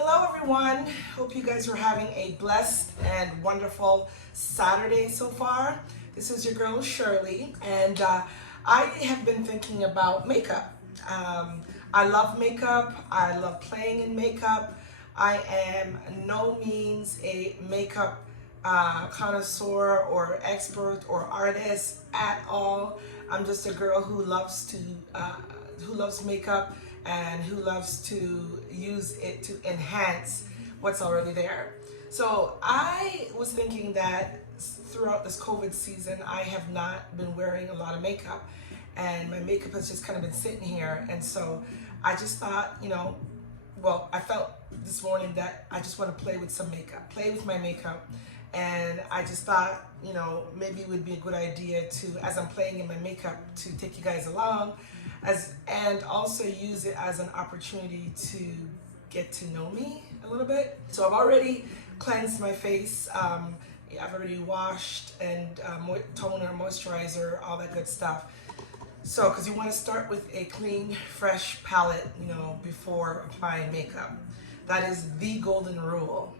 Hello everyone, hope you guys are having a blessed and wonderful Saturday so far. This is your girl Shirley, and I have been thinking about makeup. I love makeup, I love playing in makeup. I am no means a makeup connoisseur or expert or artist at all. I'm just a girl who loves makeup and who loves to use it to enhance what's already there. So I was thinking that throughout this COVID season, I have not been wearing a lot of makeup, and my makeup has just kind of been sitting here. And so I just thought, I felt this morning that I just want to play with some makeup, play with my makeup. And I just thought, maybe it would be a good idea to, as I'm playing in my makeup, to take you guys along and also use it as an opportunity to get to know me a little bit. So I've already cleansed my face. I've already washed and toner, moisturizer, all that good stuff. So, because you want to start with a clean, fresh palette, before applying makeup. That is the golden rule.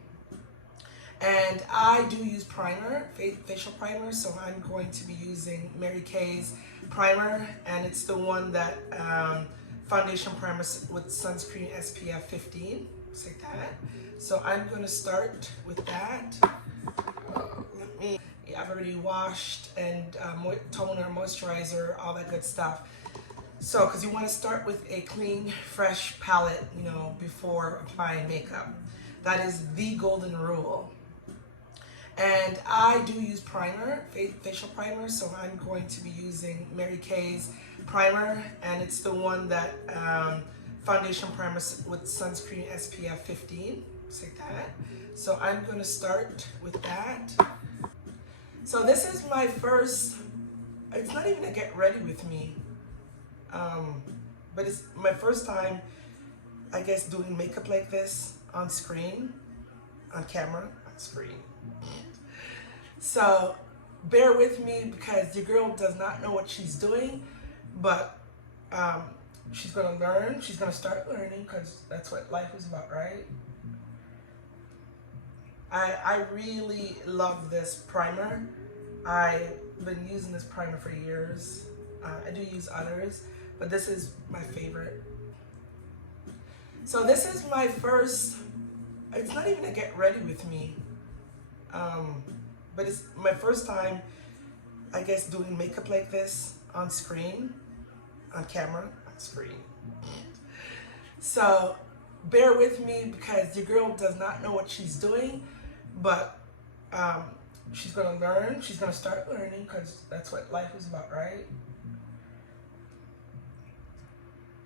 And I do use primer, facial primer, so I'm going to be using Mary Kay's primer, and it's the one that foundation primer with sunscreen SPF 15, just like that. So I'm going to start with that. I've already washed and toner, moisturizer, all that good stuff. So, because you want to start with a clean, fresh palette, before applying makeup. That is the golden rule. And I do use primer, facial primer, so I'm going to be using Mary Kay's primer, and it's the one that foundation primer with sunscreen SPF 15, just like that. So I'm going to start with that. So this is my first, it's not even a get ready with me, but it's my first time, I guess, doing makeup like this on screen, on camera, on screen. So bear with me, because your girl does not know what she's doing, but she's going to learn. She's going to start learning, because that's what life is about, right? I really love this primer. I've been using this primer for years. I do use others, but this is my favorite. So this is my first, it's not even a get ready with me, but it's my first time, I guess, doing makeup like this on screen, on camera, on screen. So bear with me, because your girl does not know what she's doing, but she's going to learn. She's going to start learning, because that's what life is about, right?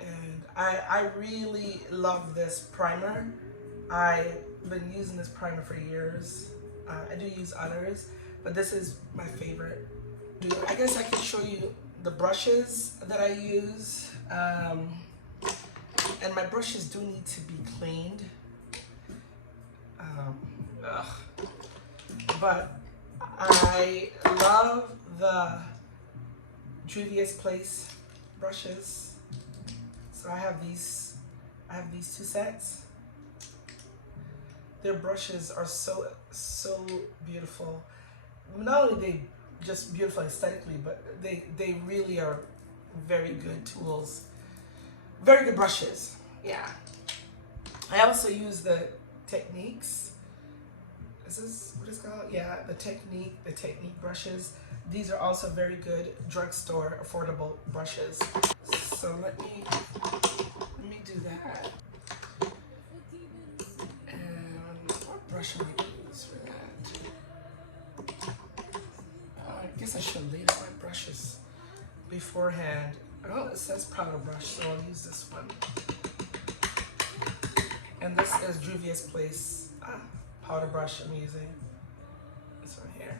And I really love this primer. I've been using this primer for years. I do use others, but this is my favorite. I guess I can show you the brushes that I use. And my brushes do need to be cleaned. But I love the juvia'splace brushes. So I have these two sets. Their brushes are so beautiful. Not only are they just beautiful aesthetically, but they really are very good tools. Very good brushes. Yeah. I also use the techniques. Is this what it's called? Yeah, the technique brushes. These are also very good drugstore affordable brushes. So let me do that. And what brush am I use for that? I guess I should lay out my brushes beforehand. Oh, it says powder brush, so I'll use this one. And this is juvia'splace powder brush I'm using. This one here.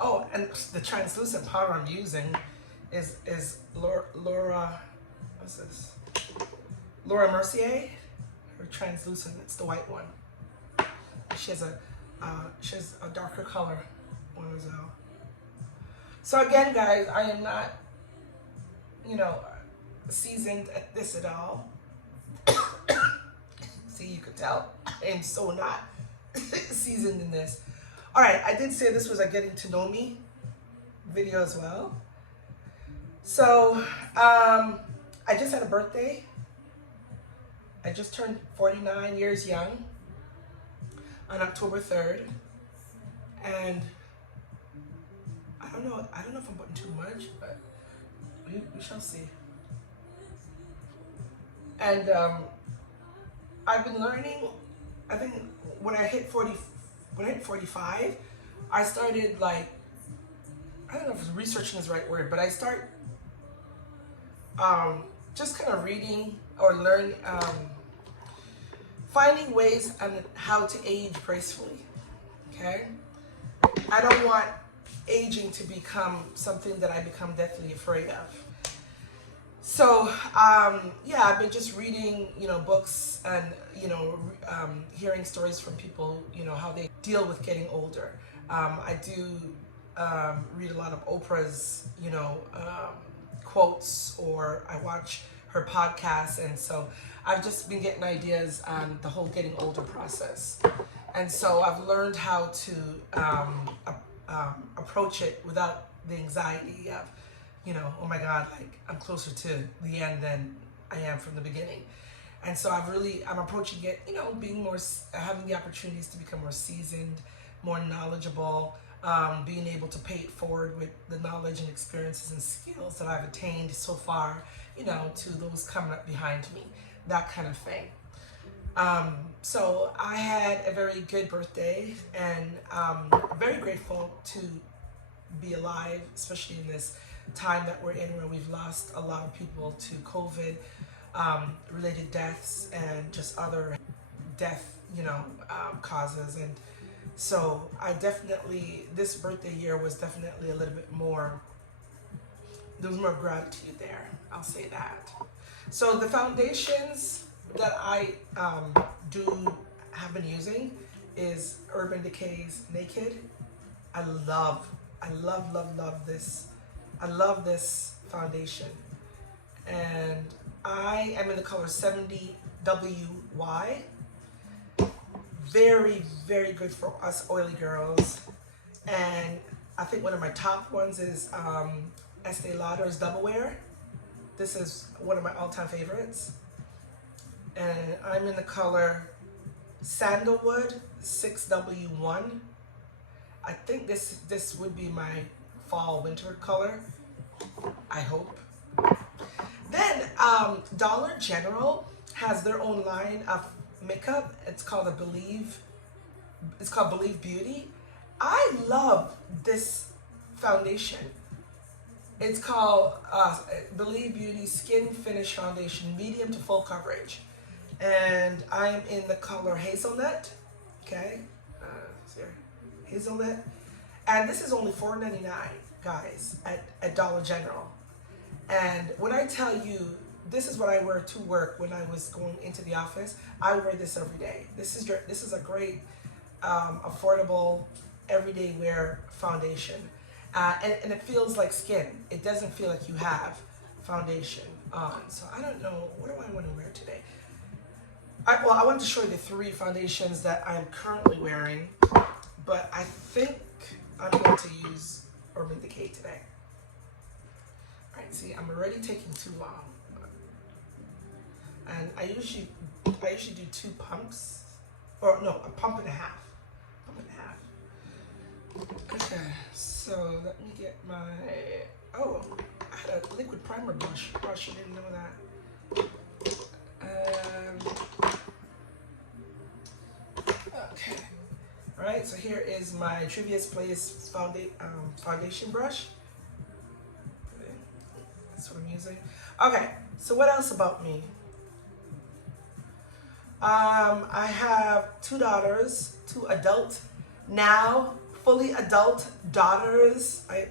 Oh, and the translucent powder I'm using is Laura, what's this? Laura Mercier. Her translucent, it's the white one. She has a darker color one as well. So again, guys, I am not you know, seasoned at this at all. See, you could tell I am so not seasoned in this. All right, I did say this was a getting to know me video as well. So I just had a birthday. I just turned 49 years young on October 3rd, and I don't know if I'm putting too much, but we shall see. And I've been learning. I think when I hit 45, I started, like, I don't know if researching is the right word, but I start just kind of reading or learn, finding ways on how to age gracefully. Okay, I don't want aging to become something that I become deathly afraid of. So yeah, I've been just reading, you know, books and, you know, hearing stories from people, you know, how they deal with getting older. I do read a lot of Oprah's, you know, quotes, or I watch her podcasts, and so I've just been getting ideas on the whole getting older process. And so I've learned how to approach it without the anxiety of, you know, oh my God, like I'm closer to the end than I am from the beginning. And so I'm approaching it, you know, being more, having the opportunities to become more seasoned, more knowledgeable, being able to pay it forward with the knowledge and experiences and skills that I've attained so far, you know, to those coming up behind me, that kind of thing. So I had a very good birthday, and very grateful to be alive, especially in this time that we're in, where we've lost a lot of people to COVID related deaths and just other death, you know, causes. And so I definitely, this birthday year was definitely a little bit more, there was more gratitude there, I'll say that. So the foundations that I have been using is Urban Decay's Naked. I love this. I love this foundation, and I am in the color 70WY. Very, very good for us oily girls. And I think one of my top ones is Estee Lauder's Double Wear. This is one of my all-time favorites. And I'm in the color Sandalwood 6W1. I think this would be my fall winter color, I hope. Then Dollar General has their own line of makeup. It's called Believe Beauty. I love this foundation. It's called Believe Beauty Skin Finish Foundation, medium to full coverage. And I'm in the color Hazelnut. Okay, Hazelnut. And this is only $4.99, guys, at Dollar General. And when I tell you, this is what I wear to work when I was going into the office, I wear this every day. This is a great, affordable, everyday wear foundation. And it feels like skin. It doesn't feel like you have foundation on. So I don't know, what do I want to wear today? I want to show you the 3 foundations that I'm currently wearing, but I think I'm going to use Urban Decay today. All right, see, I'm already taking too long. And I usually do 2 pumps, or no, a pump and a half. Okay, so let me get my, oh, I had a liquid primer brush. You didn't know that. Okay, all right, so here is my juvia'splace foundation brush. That's what I'm using. Okay, so what else about me? I have 2 daughters, 2 adult, now fully adult daughters. Okay,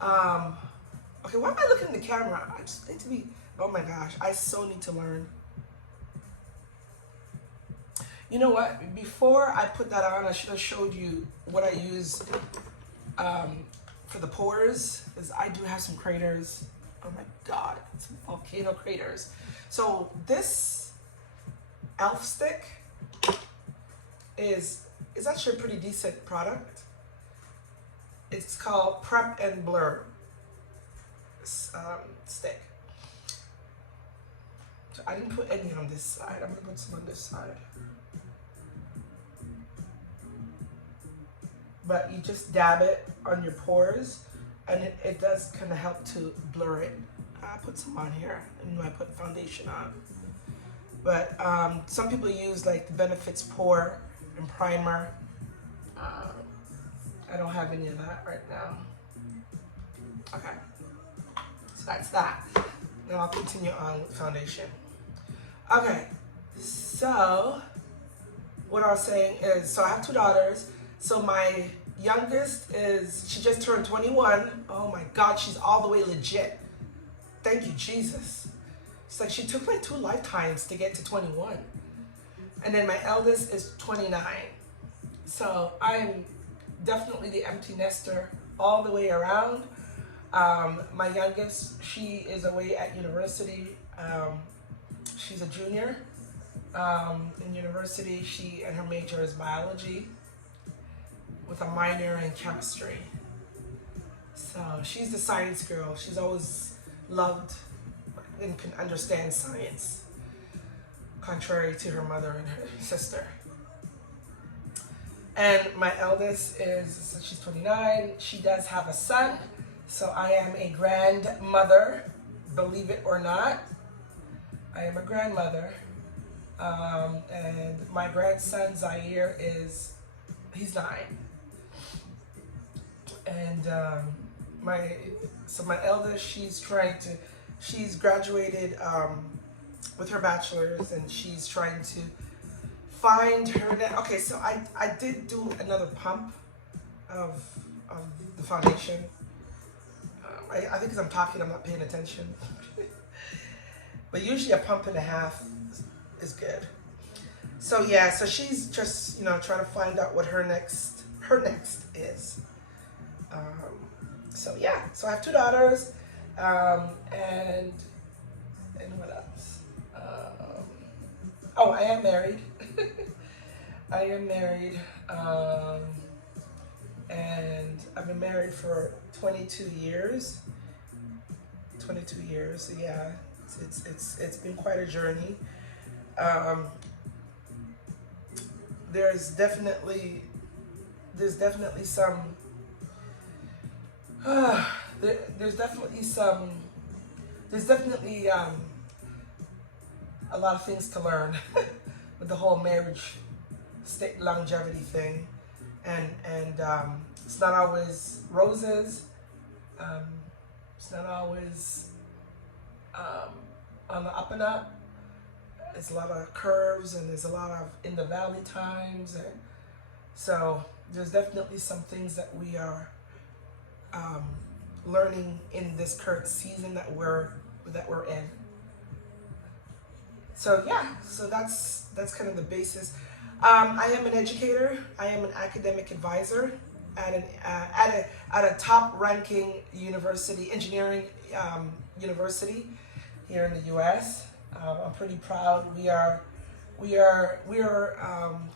why am I looking in the camera? I just need to be, oh my gosh, I so need to learn. You know what? Before I put that on, I should have showed you what I use for the pores, because I do have some craters Oh my God, some volcano craters. So this elf stick is actually a pretty decent product. It's called Prep and Blur stick. So I didn't put any on this side. I'm gonna put some on this side. But you just dab it on your pores, and it does kind of help to blur it. I put some on here, and I put foundation on. But some people use like the Benefits Pore and Primer. I don't have any of that right now. Okay, so that's that. Now I'll continue on with foundation. Okay, so what I was saying is, so I have 2 daughters. So my youngest she just turned 21. Oh my God, she's all the way legit. Thank you, Jesus. It's like she took like 2 lifetimes to get to 21. And then my eldest is 29. So I'm definitely the empty nester all the way around. My youngest, she is away at university. She's a junior in university. And her major is biology, with a minor in chemistry. So she's the science girl. She's always loved and can understand science, contrary to her mother and her sister. And my eldest she's 29. She does have a son. So I am a grandmother, believe it or not. I am a grandmother. And my grandson Zaire he's 9. And my eldest, she's graduated with her bachelor's, and she's trying to find her. Okay, so I did do another pump of the foundation. I think because I'm talking, I'm not paying attention. But usually a pump and a half is good. So yeah, so she's just trying to find out what her next is. So yeah, so I have 2 daughters, and what else? Oh, I am married. I am married, and I've been married for 22 years. 22 years. So yeah, it's been quite a journey. There's definitely some. There's definitely a lot of things to learn with the whole marriage longevity thing, and it's not always roses. It's not always on the up and up. It's a lot of curves, and there's a lot of in the valley times, and so there's definitely some things that we are learning in this current season that we're in. So yeah, so that's kind of the basis. I am an educator. I am an academic advisor at a top-ranking university, engineering university here in the U.S. I'm pretty proud. We are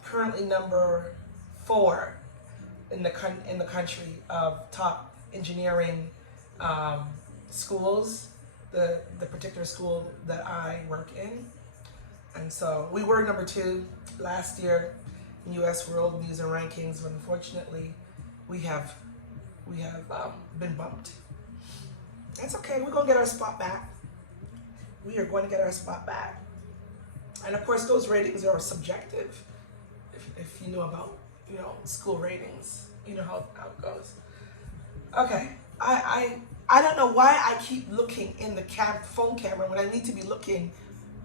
currently number 4 in the country of top engineering schools. The particular school that I work in, and so we were number 2 last year in U.S. World News and Rankings, but unfortunately, we have been bumped. That's okay. We're gonna get our spot back. We are going to get our spot back, and of course, those ratings are subjective. If you know about school ratings, you know how it goes. Okay, I don't know why I keep looking in the phone camera when I need to be looking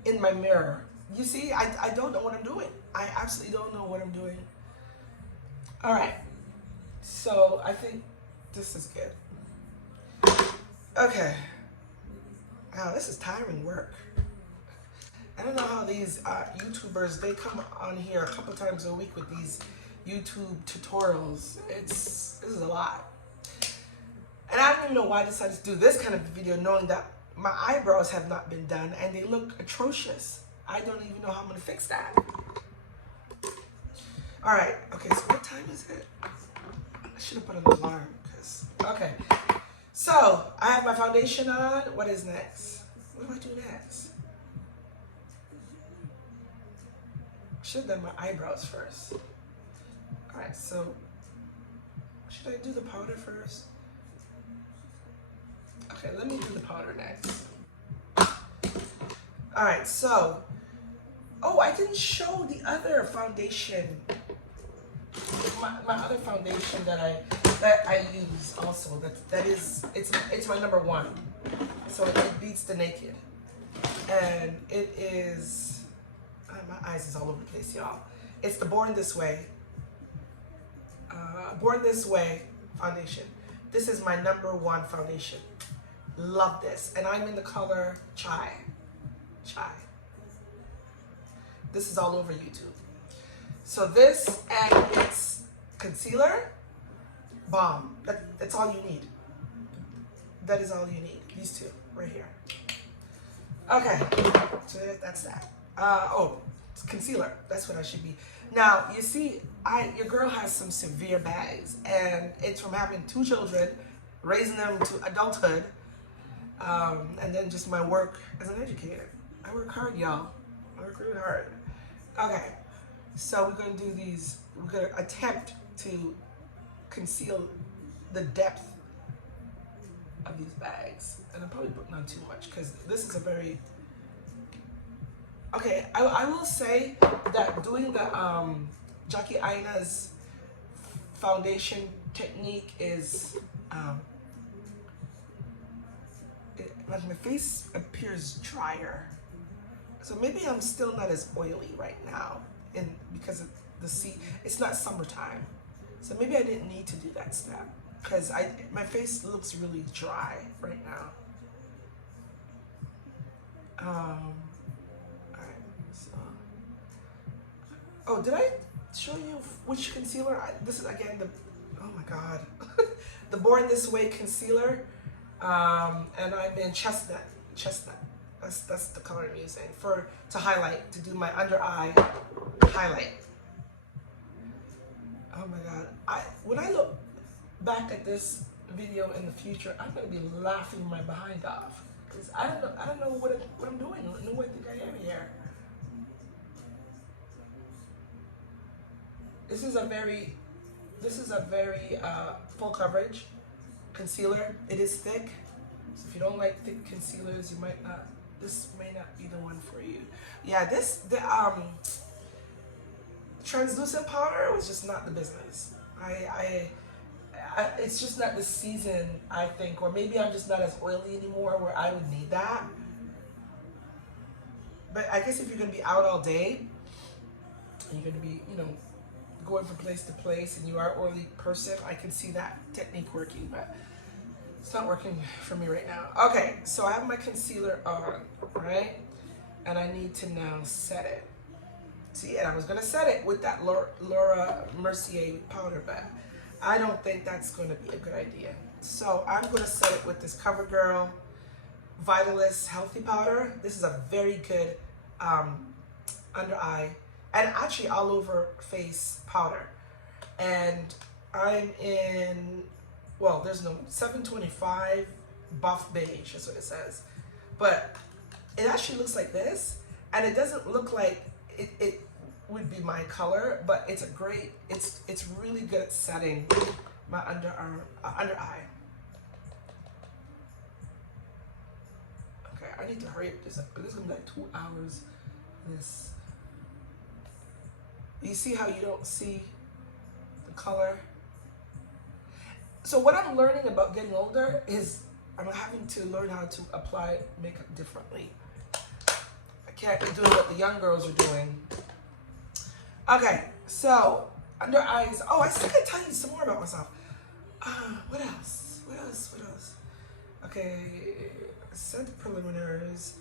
in my mirror. You see, I don't know what I'm doing. I absolutely don't know what I'm doing. All right, so I think this is good. Okay. Wow, this is tiring work. I don't know how these YouTubers, they come on here a couple times a week with these YouTube tutorials. This is a lot. And I don't even know why I decided to do this kind of video knowing that my eyebrows have not been done and they look atrocious. I don't even know how I'm gonna fix that. All right, okay, so what time is it? I should have put an alarm, okay. So, I have my foundation on. What is next? What do I do next? I should have done my eyebrows first. All right, so, should I do the powder first? Okay, let me do the powder next. All right, so, oh, I didn't show the other foundation. My other foundation that I use also. It's my number one. So it beats the Naked, and it is. My eyes is all over the place, y'all. It's the Born This Way. Born This Way foundation. This is my number one foundation. Love this, and I'm in the color Chai. This is all over YouTube. So this and its concealer, bomb. That's all you need. That is all you need. These two right here. Okay, so that's that. It's concealer. That's what I should be. Now you see, your girl has some severe bags, and it's from having 2 children, raising them to adulthood, and then just my work as an educator. I work hard, y'all. I work really hard. Okay, so we're gonna do these. We're gonna attempt to conceal the depth of these bags, and I'm probably putting on too much because this is a very. Okay, I will say that doing the Jackie Aina's foundation technique is like my face appears drier. So maybe I'm still not as oily right now, because of the sea. It's not summertime, so maybe I didn't need to do that step because my face looks really dry right now. All right. So, oh, did I show you which concealer? This is again the. Oh my God, the Born This Way concealer, and I'm in chestnut. That's the color I'm using to highlight, to do my under eye highlight. Oh my God! When I look back at this video in the future, I'm gonna be laughing my behind off because I don't know what I'm doing. I don't know what I think I am here. This is a very full coverage concealer. It is thick, so if you don't like thick concealers, you might not. This may not be the one for you. Yeah, the translucent powder was just not the business. It's just not the season, I think, or maybe I'm just not as oily anymore where I would need that. But I guess if you're gonna be out all day and you're gonna be, going from place to place, and you are an oily person, I can see that technique working, but it's not working for me right now. Okay, so I have my concealer on, right? And I need to now set it. See, and I was gonna set it with that Laura Mercier powder, but I don't think that's gonna be a good idea. So I'm gonna set it with this CoverGirl Vitalist Healthy Powder. This is a very good under eye and actually all over face powder. And I'm in, well, there's no 725 buff beige, that's what it says. But it actually looks like this, and it doesn't look like it would be my color, but it's it's really good at setting my under eye. Okay, I need to hurry up this up, because this is gonna be like 2 hours. This. You see how you don't see the color? So what I'm learning about getting older is I'm having to learn how to apply makeup differently. I can't be doing what the young girls are doing. Okay, so under eyes. Oh, I still gotta tell you some more about myself. What else? Okay, I said the preliminaries.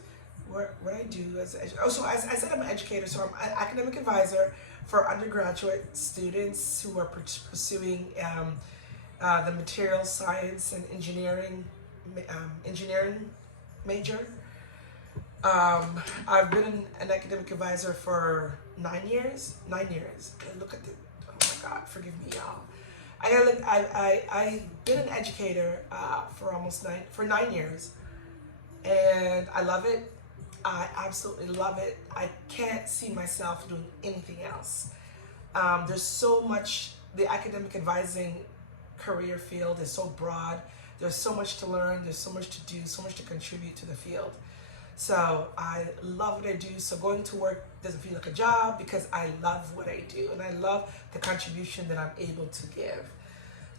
What I do as so I said I'm an educator, so I'm an academic advisor for undergraduate students who are pursuing the material science and engineering major. I've been an academic advisor for 9 years. 9 years. And look at the, oh my God, forgive me, y'all. I've been an educator for 9 years, and I love it. I absolutely love it. I can't see myself doing anything else. There's so much, the academic advising career field is so broad. There's so much to learn, there's so much to do, so much to contribute to the field. So I love what I do. So going to work doesn't feel like a job because I love what I do, and I love the contribution that I'm able to give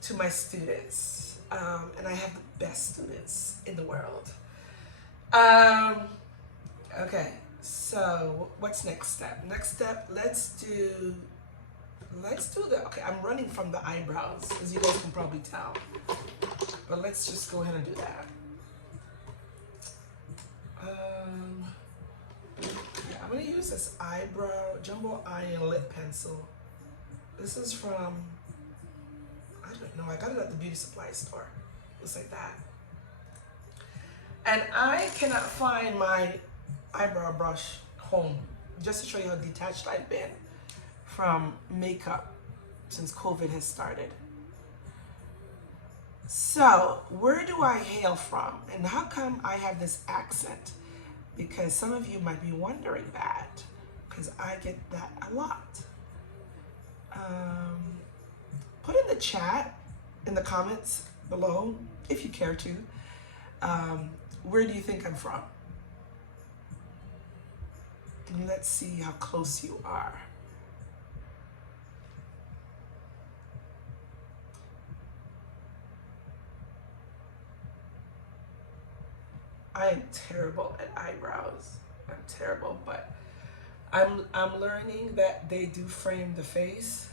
to my students. And I have the best students in the world. Okay, so what's next step? Next step, let's do okay, I'm running from the eyebrows, as you guys can probably tell. But let's just go ahead and do that. Yeah, I'm gonna use this jumbo eye and lip pencil. This is from, I don't know, I got it at the beauty supply store. Looks like that. And I cannot find my eyebrow brush home, just to show you how detached I've been from makeup since COVID has started. So where do I hail from, and how come I have this accent? Because some of you might be wondering that, because I get that a lot. Put in the chat, in the comments below, if you care to, where do you think I'm from? And let's see how close you are. I am terrible at eyebrows. I'm terrible, but I'm learning that they do frame the face.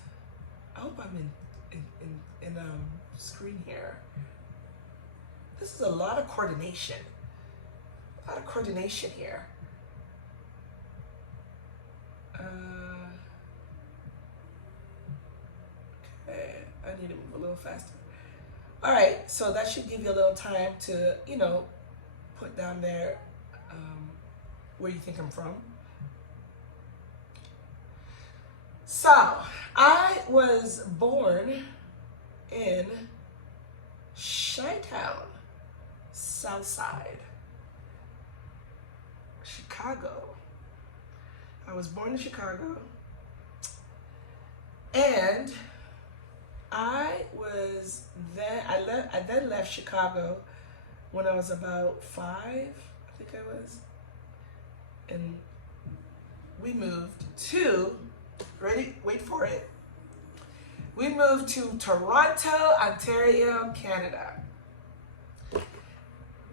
I hope I'm in screen here. This is a lot of coordination. A lot of coordination here. Okay, I need to move a little faster. All right, so that should give you a little time to, you know, put down there where you think I'm from. So, I was born in Chi-Town, South Side, Chicago. I was born in Chicago, and I then left Chicago when I was about 5, I think I was, and we moved to, ready, wait for it, we moved to Toronto, Ontario, Canada.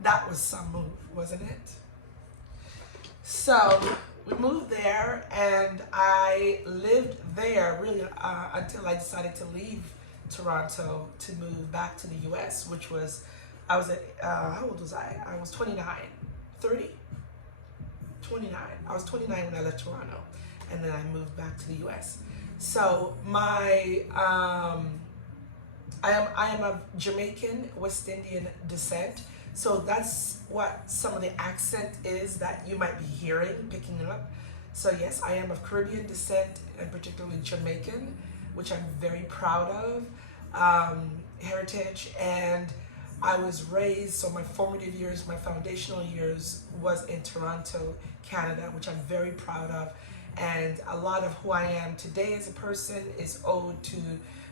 That was some move, wasn't it? So we moved there, and I lived there really until I decided to leave Toronto to move back to the US, which was, I was at, how old was I? I was 29, 30, 29. I was 29 when I left Toronto, and then I moved back to the US. So my, I am of Jamaican, West Indian descent. So that's what some of the accent is that you might be hearing, picking up. So yes, I am of Caribbean descent, and particularly Jamaican, which I'm very proud of, heritage. And I was raised, so my formative years, my foundational years was in Toronto, Canada, which I'm very proud of. And a lot of who I am today as a person is owed to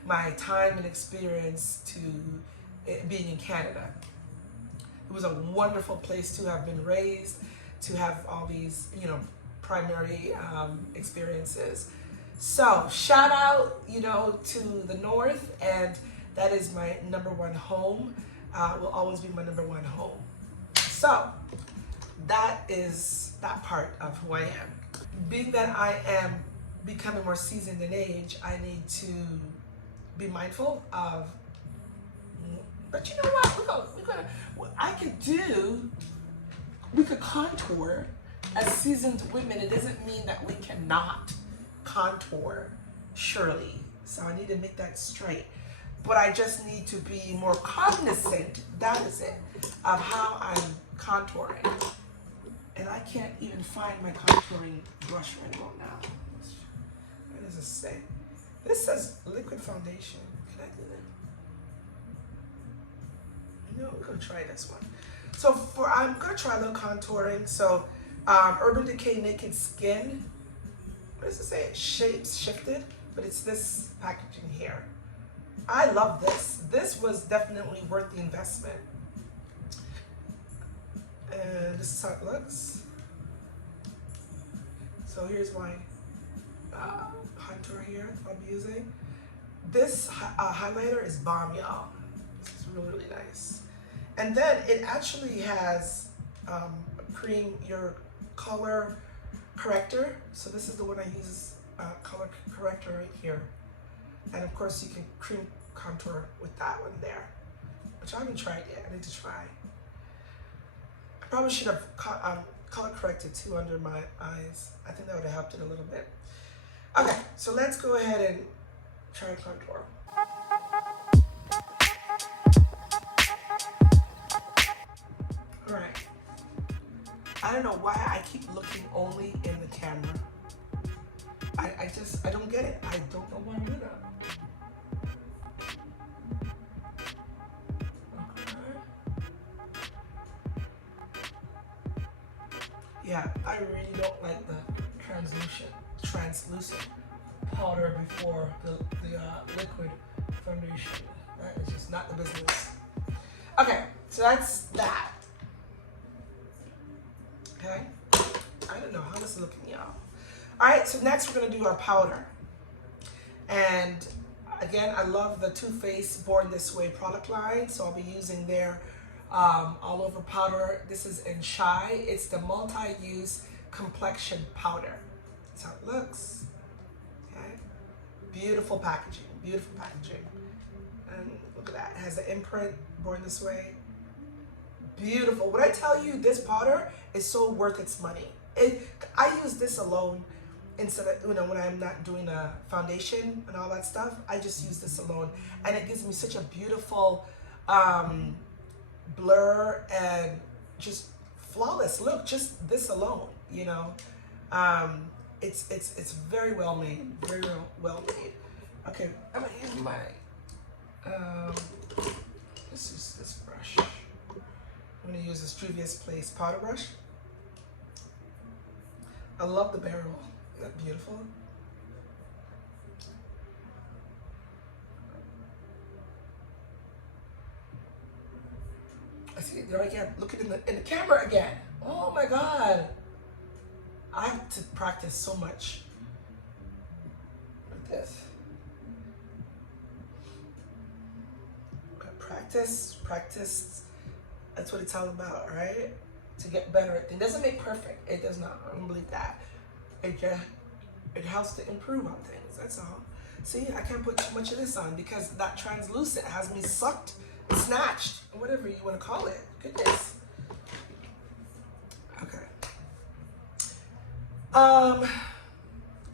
my time and experience to being in Canada. It was a wonderful place to have been raised, to have all these, you know, primary experiences. So shout out, you know, to the North, and that is my #1 home. Will always be my #1 home. So that is that part of who I am. Being that I am becoming more seasoned in age, I need to be mindful of, but you know what, we could contour as seasoned women. It doesn't mean that we cannot contour, surely. So I need to make that straight. but I just need to be more cognizant, that is it, of how I'm contouring. And I can't even find my contouring brush right about now. What does this say? This says liquid foundation. Can I do that? No, we're gonna try this one. So I'm gonna try a little contouring. So Urban Decay Naked Skin. What does it say? Shapes Shifted, but it's this packaging here. I love this. This was definitely worth the investment. And this is how it looks. So here's my contour here I'll be using. This highlighter is bomb, y'all. This is really, really nice. And then it actually has your color corrector. So this is the one I use, color corrector right here. And of course you can cream contour with that one there, which I haven't tried yet. I need to try. I probably should have color corrected too under my eyes. I think that would have helped it a little bit. Okay, so let's go ahead and try contour. All right. I don't know why I keep looking only in the camera. I don't get it. I don't know why I'm doing that. Yeah, I really don't like the translucent powder before the liquid foundation. That is just not the business. Okay, so that's that. Okay, I don't know how this is looking, y'all. All right, so next we're gonna do our powder. And again, I love the Too Faced Born This Way product line, so I'll be using their all over powder. This is in Chai. It's the multi-use complexion powder. That's how it looks. Okay, beautiful packaging, beautiful packaging. And look at that, it has the imprint, Born This Way. Beautiful. When I tell you this powder is so worth its money. I use this alone instead of, when I'm not doing a foundation and all that stuff. I just use this alone, and it gives me such a beautiful blur and just flawless look. Just this alone, it's very well made, very well made. Okay, I'm gonna use my this brush. I'm gonna use this juvia'splace powder brush. I love the barrel. Isn't that beautiful? I see it there again. Looking in the camera again. Oh my God! I have to practice so much with this. Practice. That's what it's all about, right? To get better. It doesn't make perfect. It does not. I don't believe that. It helps to improve on things. That's all. See, I can't put too much of this on because that translucent has me sucked, snatched, whatever you want to call it. Goodness. Okay.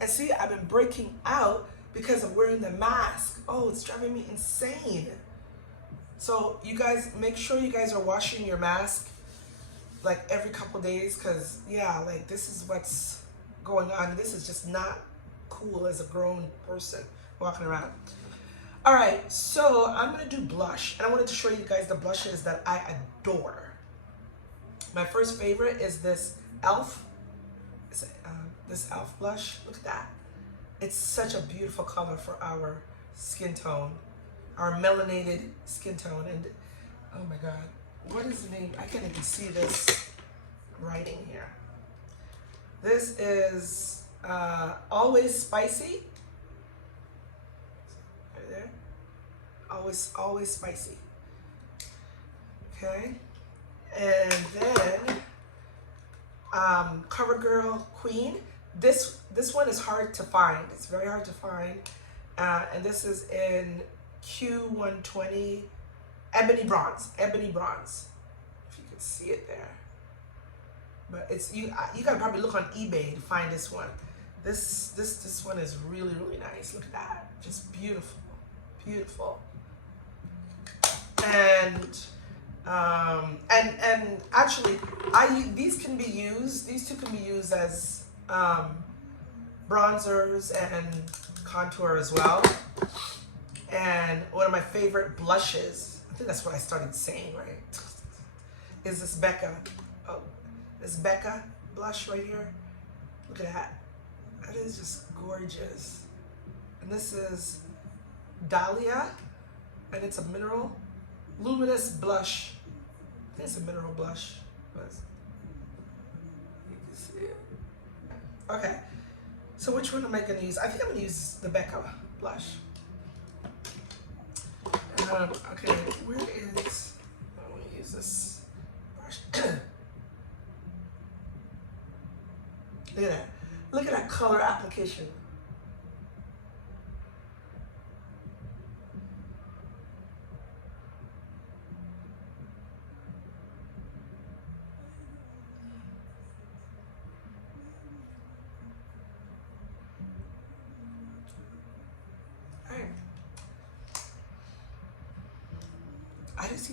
And see, I've been breaking out because I'm wearing the mask. Oh, it's driving me insane. So you guys, make sure you guys are washing your mask like every couple days, because yeah, like this is what's going on. This is just not cool as a grown person walking around. All right, so I'm gonna do blush, and I wanted to show you guys the blushes that I adore. My first favorite is this e.l.f. This e.l.f. blush. Look at that. It's such a beautiful color for our skin tone, our melanated skin tone. And oh my God, what is the name? I can't even see this writing here. This is Always Spicy. Right there. Always Spicy. Okay. And then CoverGirl Queen. This one is hard to find. It's very hard to find. And this is in Q120 Ebony Bronze. Ebony Bronze. If you can see it there. But it's you gotta probably look on eBay to find this one. This one is really, really nice. Look at that. Just beautiful. Beautiful. And and actually, these can be used. These two can be used as bronzers and contour as well. And one of my favorite blushes, I think that's what I started saying, right? Is this Becca? Oh, this Becca blush right here. Look at that. That is just gorgeous. And this is Dahlia, and it's a mineral luminous blush. I think it's a mineral blush, but you can see it. Okay, so which one am I going to use? I think I'm going to use the Becca blush. Okay, where is? I want to use this brush. Look at that. Look at that color application.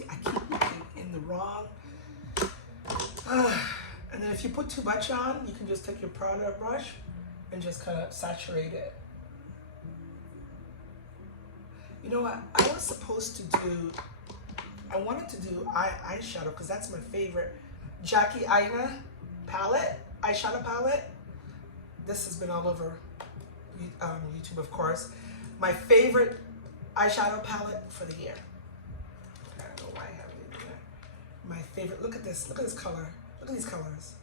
I keep looking in the wrong. And then if you put too much on, you can just take your powder brush and just kind of saturate it. You know what? I was supposed to do, I wanted to do eyeshadow because that's my favorite. Jackie Aina palette, eyeshadow palette. This has been all over YouTube, of course. My favorite eyeshadow palette for the year. I don't know why I have it in there. My favorite. Look at this. Look at this color. Look at these colors.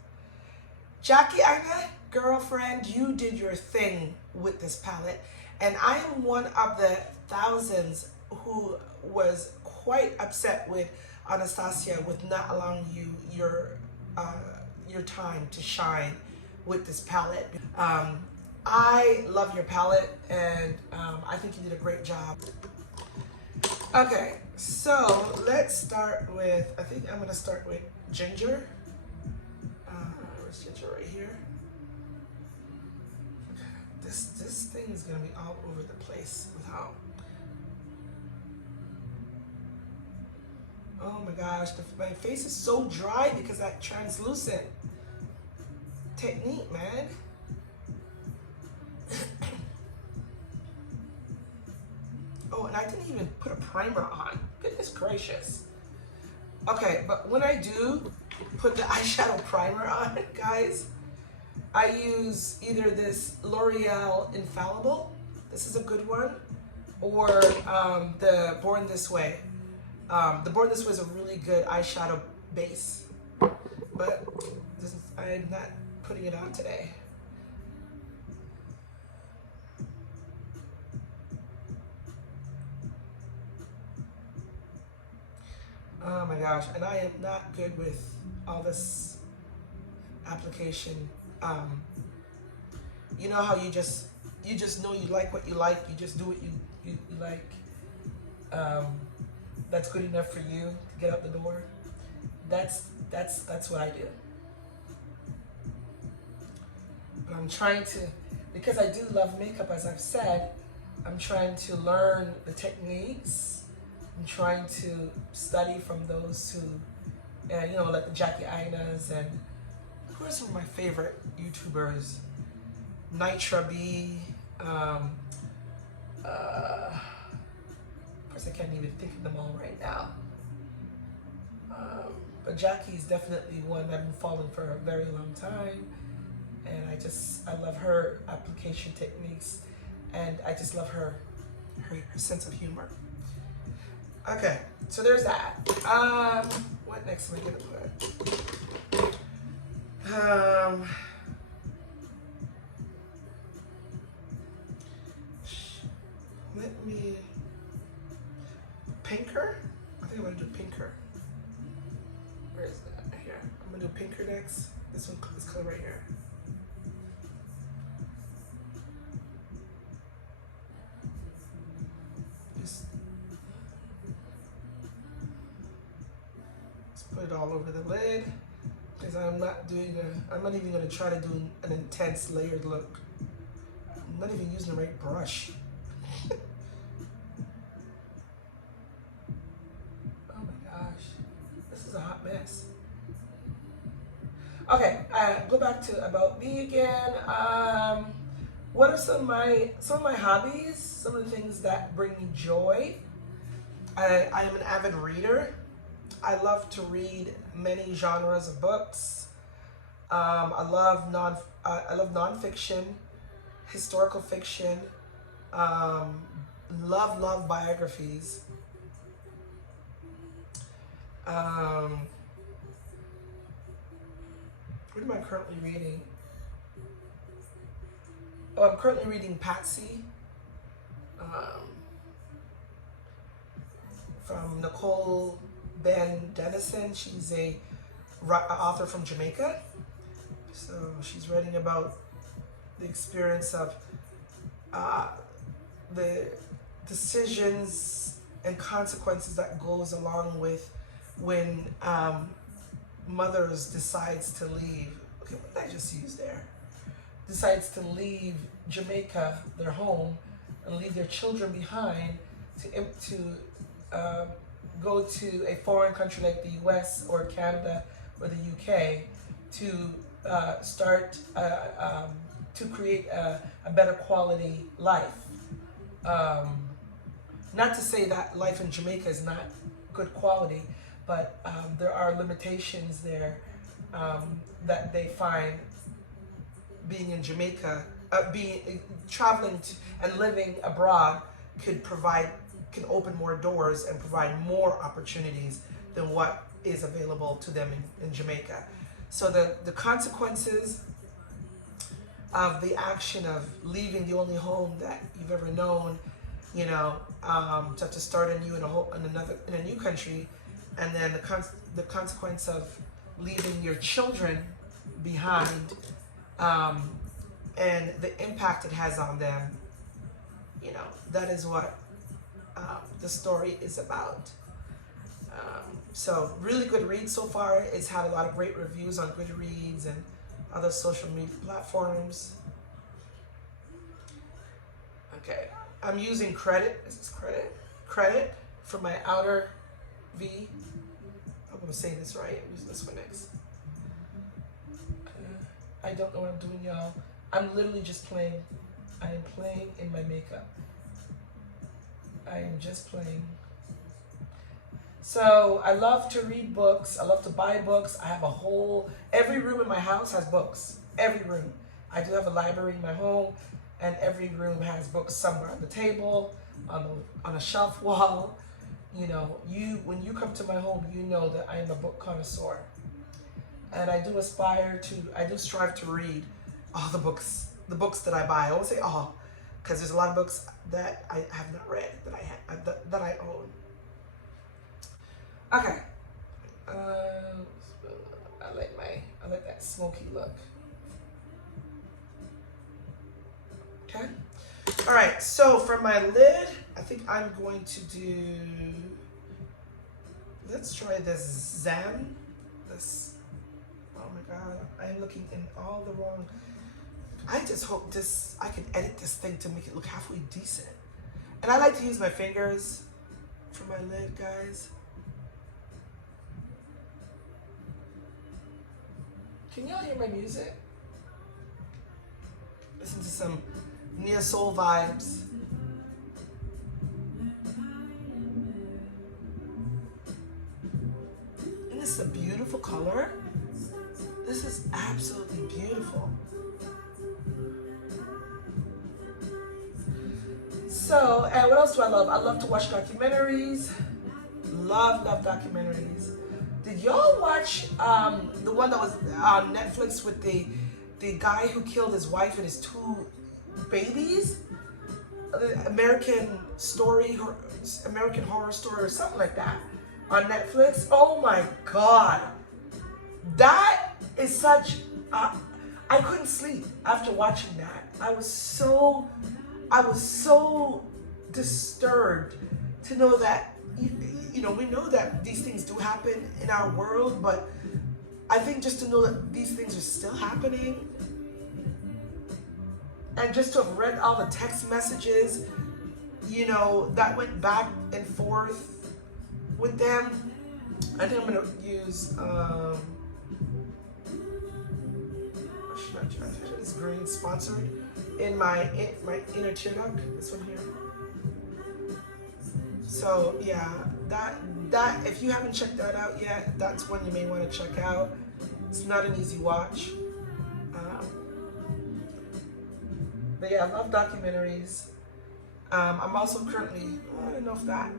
Jackie Aina, girlfriend, you did your thing with this palette, and I am one of the thousands who was quite upset with Anastasia with not allowing you your time to shine with this palette. I love your palette, and I think you did a great job. Okay, so let's start with, I think I'm gonna start with ginger. Where's ginger? Right here. This thing is gonna be all over the place with how. Oh my gosh, my face is so dry because that translucent technique, man. Oh, and I didn't even put a primer on. Goodness gracious. Okay, but when I do put the eyeshadow primer on, guys, I use either this L'Oreal Infallible, this is a good one, or the Born This Way. The Born This Way is a really good eyeshadow base, but I'm not putting it on today. Oh my gosh, and I am not good with all this application. You know how you just know you like what you like, you just do what you like. That's good enough for you to get out the door. That's what I do. But I'm trying to, because I do love makeup, as I've said, I'm trying to learn the techniques. I'm trying to study from those who, you know, like the Jackie Ainas, and who are some of my favorite YouTubers? Nitra B. Of course, I can't even think of them all right now. But Jackie's definitely one I've been following for a very long time, and I love her application techniques, and I just love her sense of humor. Okay, so there's that. What next am I gonna put? Let me pinker. I think I'm gonna do pinker. Where is that? Here. I'm gonna do pinker next. This one, this color right here. Put it all over the lid, because I'm not even going to try to do an intense layered look. I'm not even using the right brush. this? Okay, go back to about me again. What are some of my hobbies? Some of the things that bring me joy. I am an avid reader. I love to read many genres of books. I love nonfiction, historical fiction. Love biographies. What am I currently reading? Oh, I'm currently reading Patsy from Nicole Ben Dennison. She's a author from Jamaica. So she's writing about the experience of the decisions and consequences that goes along with when mothers decides to leave. Okay, what did I just use there? Decides to leave Jamaica, their home, and leave their children behind to go to a foreign country like the U.S. or Canada or the U.K. to start to create a better quality life. Not to say that life in Jamaica is not good quality, but there are limitations there that they find being in Jamaica, traveling and living abroad can open more doors and provide more opportunities than what is available to them in Jamaica. So the consequences of the action of leaving the only home that you've ever known, to have to start anew in a new country, and then the consequence of leaving your children behind, and the impact it has on them, that is what the story is about. So really good read so far. It's had a lot of great reviews on Goodreads and other social media platforms. Okay, I'm using credit. Is this credit? Credit for my outer V. I'm gonna say this right. I'm using this one next. I don't know what I'm doing, y'all. I'm literally just playing. I am playing in my makeup. I am just playing. So I love to read books. I love to buy books. I have every room in my house has books. Every room. I do have a library in my home, and every room has books somewhere on the table, on a shelf wall. When you come to my home, you know that I am a book connoisseur. And I do strive to read all the books that I buy. I won't say all, because there's a lot of books that I have not read that I own. Okay. I like that smoky look. Okay. All right. So for my lid, I think I'm going to do. Let's try this Zam. Oh my God, I am looking in all the wrong. I just hope I can edit this thing to make it look halfway decent. And I like to use my fingers for my lid, guys. Can y'all hear my music? Listen to some neo soul vibes. Isn't this a beautiful color? This is absolutely beautiful. So, and what else do I love? I love to watch documentaries. Love documentaries. Did y'all watch the one that was on Netflix with the guy who killed his wife and his 2 babies? American Horror Story or something like that on Netflix. Oh my God. That is such, I couldn't sleep after watching that. I was so disturbed to know that, we know that these things do happen in our world, but I think just to know that these things are still happening, and just to have read all the text messages, that went back and forth with them, I think I'm gonna use this green sponsored in my inner tear duct. This one here. So yeah, that if you haven't checked that out yet, that's one you may want to check out. It's not an easy watch. But yeah, I love documentaries. I'm also currently, I don't know if that.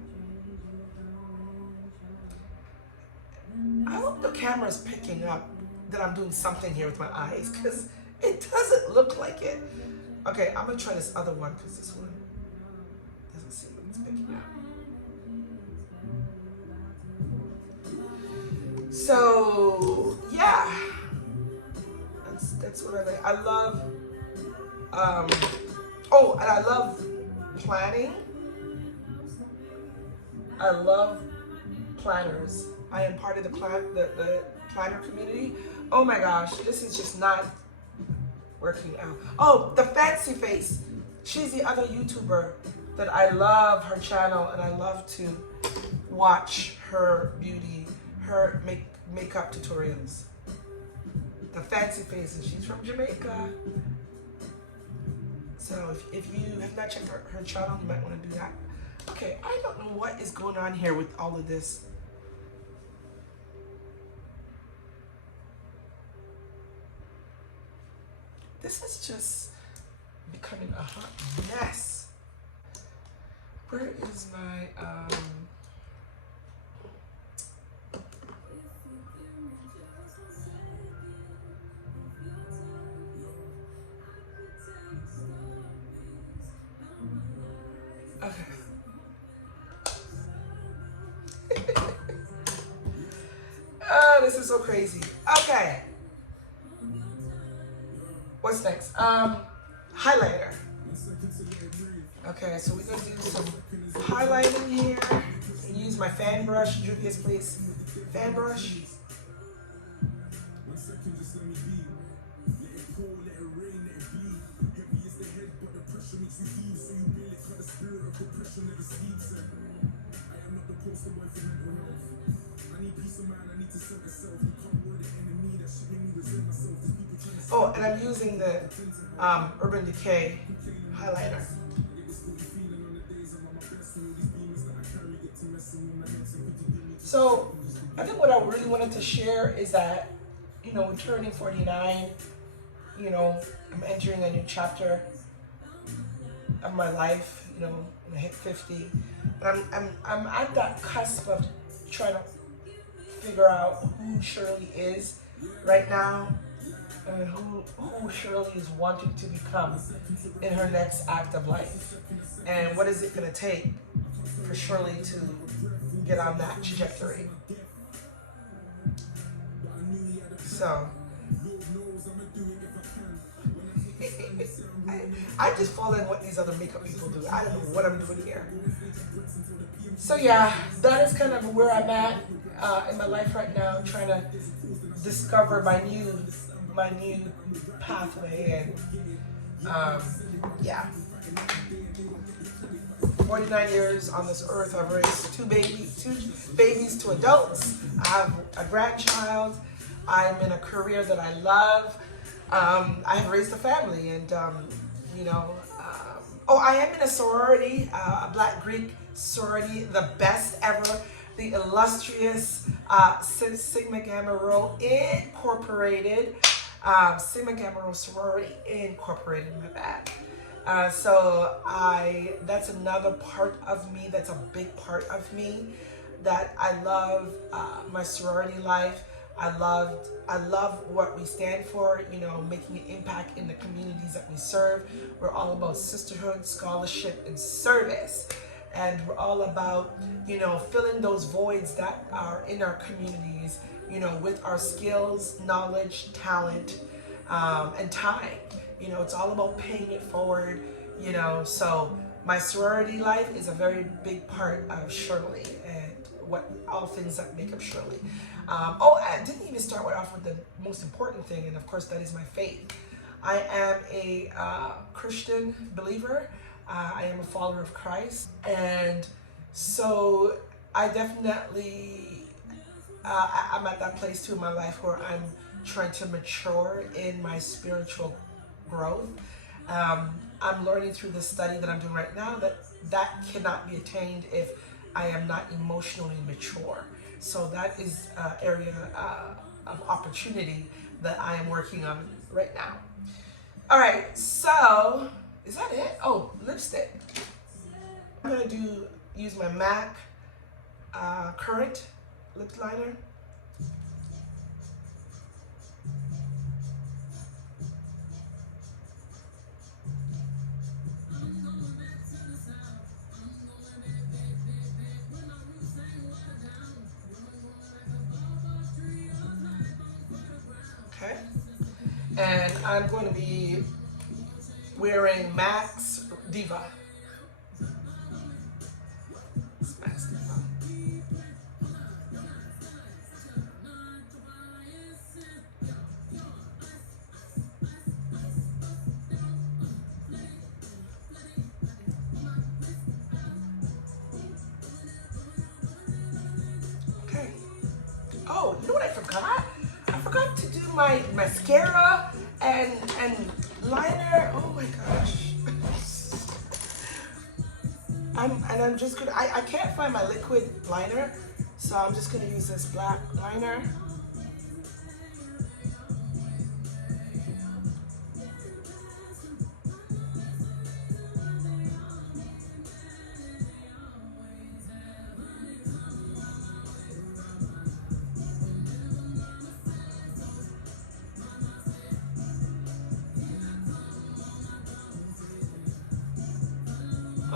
I hope the camera's picking up that I'm doing something here with my eyes, because it doesn't look like it. Okay, I'm gonna try this other one because this one doesn't seem like it's picking up. So yeah, that's what I like. I love. Oh, and I love planning. I love planners. I am part of the planner community. Oh my gosh, this is just not working out. Oh, the Fancy Face. She's the other YouTuber that I love her channel, and I love to watch her beauty, her makeup tutorials. The Fancy Face, and she's from Jamaica. So if you have not checked her channel, you might want to do that. Okay, I don't know what is going on here with all of this. This is just becoming a hot mess. Where is my okay. Oh, this is so crazy. Okay. What's next? Highlighter. Okay, so we're gonna do some highlighting here. Use my fan brush, juvia'splace fan brush. Oh, and I'm using the Urban Decay highlighter. So I think what I really wanted to share is that, you know, turning 49, you know, I'm entering a new chapter of my life, you know, when I hit 50. And I'm at that cusp of trying to figure out who Shirley is right now, and who Shirley is wanting to become in her next act of life. And what is it going to take for Shirley to get on that trajectory? So, I just follow in what these other makeup people do. I don't know what I'm doing here. So yeah, that is kind of where I'm at in my life right now, trying to discover my new pathway, and yeah. 49 years on this earth, I've raised two babies to adults. I have a grandchild. I'm in a career that I love. I have raised a family, and you know, oh, I am in a sorority, a Black Greek sorority, the best ever, the illustrious Sigma Gamma Rho Incorporated, Sigma Gamma Rho Sorority Incorporated, my bad. So that's another part of me, that's a big part of me, that I love my sorority life. I love what we stand for, you know, making an impact in the communities that we serve. We're all about sisterhood, scholarship, and service. And we're all about, you know, filling those voids that are in our communities, you know, with our skills, knowledge, talent, and time. You know, it's all about paying it forward, you know. So my sorority life is a very big part of Shirley and all things that make up Shirley. Oh, I didn't even start off with the most important thing, and of course that is my faith. I am a Christian believer. I am a follower of Christ, and so I definitely I'm at that place too in my life where I'm trying to mature in my spiritual growth. I'm learning through the study that I'm doing right now that that cannot be attained if I am not emotionally mature. So that is an area of opportunity that I am working on right now. All right, so is that it? Oh, lipstick. I'm gonna use my MAC Current lip liner. Okay, and I'm going to be wearing MAC's Diva. Okay. Oh, you know what I forgot? I forgot to do my mascara and liner. Oh my gosh. I'm just gonna, I can't find my liquid liner, so I'm just gonna use this black liner.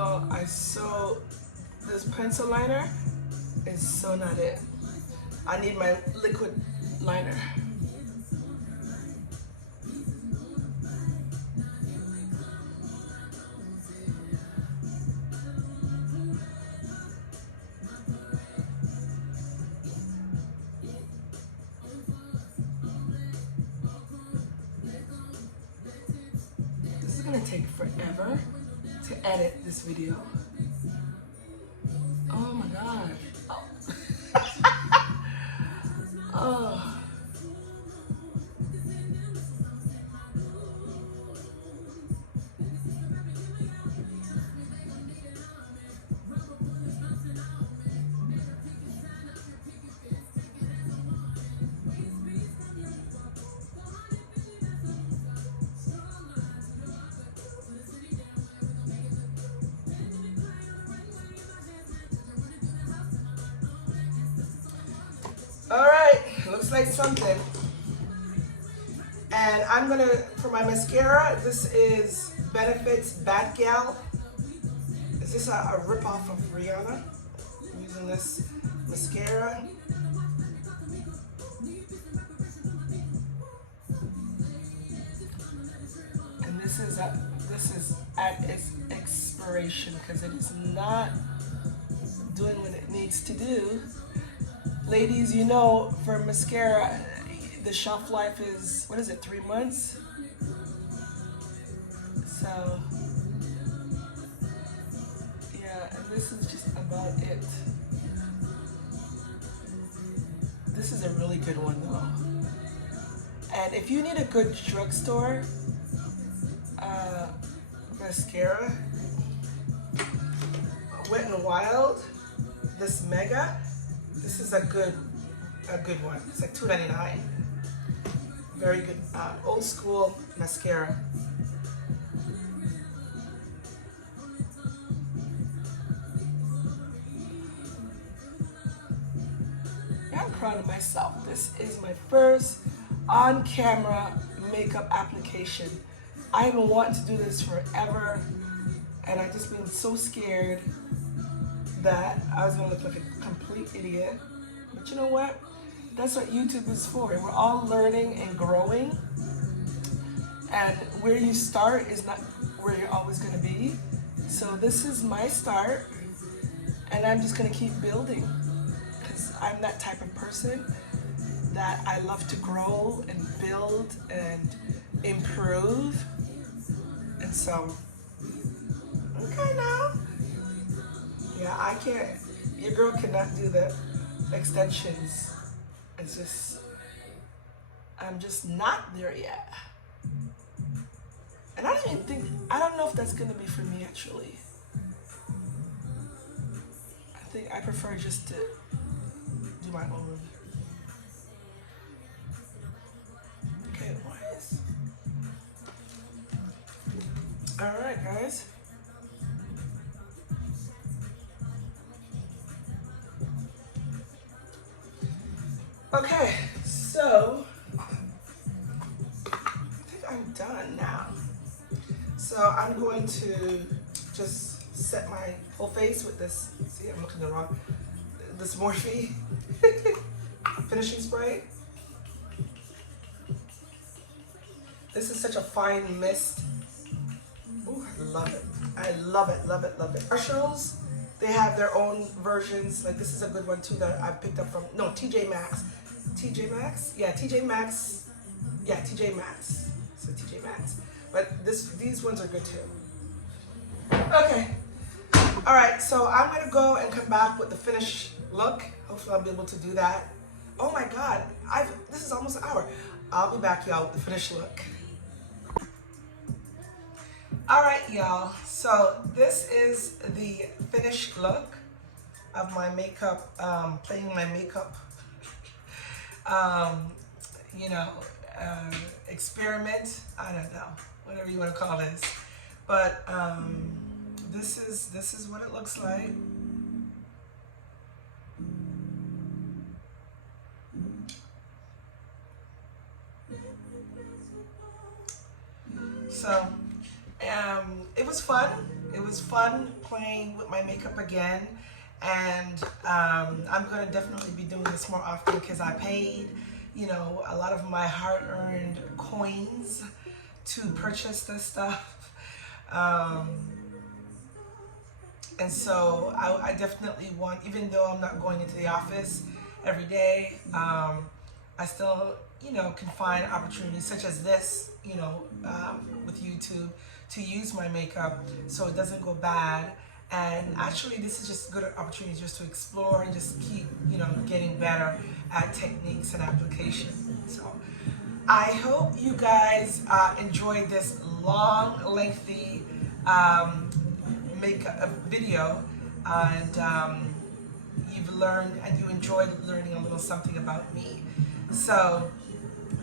Oh, this pencil liner is so not it. I need my liquid liner. This is gonna take forever to edit this video. Oh my gosh. Oh. Oh. All right, looks like something. And I'm gonna, for my mascara, this is Benefit's Bad Gal. Is this a rip-off of Rihanna? I'm using this mascara. And this is at its expiration because it is not doing what it needs to do. Ladies, you know, for mascara, the shelf life is, what is it, 3 months? So, yeah, and this is just about it. This is a really good one though. And if you need a good drugstore mascara, Wet n Wild, this Mega, this is a good one. It's like $2.99. Very good, old school mascara. Yeah, I'm proud of myself. This is my first on-camera makeup application. I have been wanting to do this forever, and I've just been so scared that I was gonna look like a complete idiot. But you know what? That's what YouTube is for. We're all learning and growing. And where you start is not where you're always gonna be. So this is my start, and I'm just gonna keep building. Because I'm that type of person that I love to grow and build and improve. And so, okay now. Yeah, I can't, your girl cannot do the extensions It's just, I'm just not there yet. And I don't know if that's gonna be for me actually. I think I prefer just to do my own. Okay, wise. Alright, guys. Okay, so I think I'm done now. So I'm going to just set my whole face with this. See, I'm looking the wrong. This Morphe finishing spray. This is such a fine mist. Ooh, I love it. I love it, love it, love it. Marshalls, they have their own versions. Like this is a good one too that I picked up from, no, TJ Maxx. TJ Maxx? Yeah, TJ Maxx. Yeah, TJ Maxx. So TJ Maxx. But these ones are good too. Okay. All right, so I'm gonna go and come back with the finished look. Hopefully I'll be able to do that. Oh my God, this is almost an hour. I'll be back, y'all, with the finished look. All right, y'all, so this is the finished look of my makeup, playing my makeup, experiment. I don't know, whatever you want to call this. But this is what it looks like. So it was fun. It was fun playing with my makeup again, and I'm going to definitely be doing this more often because I paid, a lot of my hard-earned coins to purchase this stuff. And so I definitely want, even though I'm not going into the office every day, I still, can find opportunities such as this, with YouTube to use my makeup so it doesn't go bad. And actually this is just a good opportunity just to explore and just keep, getting better at techniques and application. So I hope you guys enjoyed this long, lengthy makeup video, and you've learned and you enjoyed learning a little something about me. So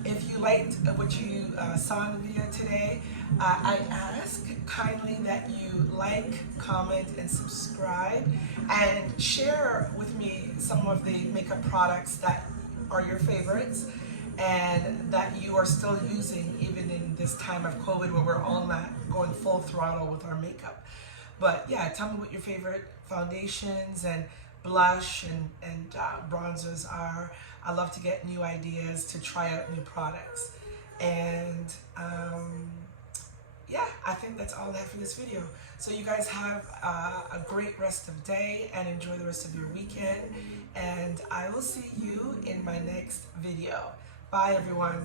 if you liked what you saw in the video today, I ask kindly that you like, comment, and subscribe, and share with me some of the makeup products that are your favorites and that you are still using even in this time of COVID where we're all not going full throttle with our makeup. But yeah, tell me what your favorite foundations and blush and bronzers are. I love to get new ideas to try out new products. And yeah, I think that's all I have for this video. So you guys have a great rest of the day and enjoy the rest of your weekend. And I will see you in my next video. Bye, everyone.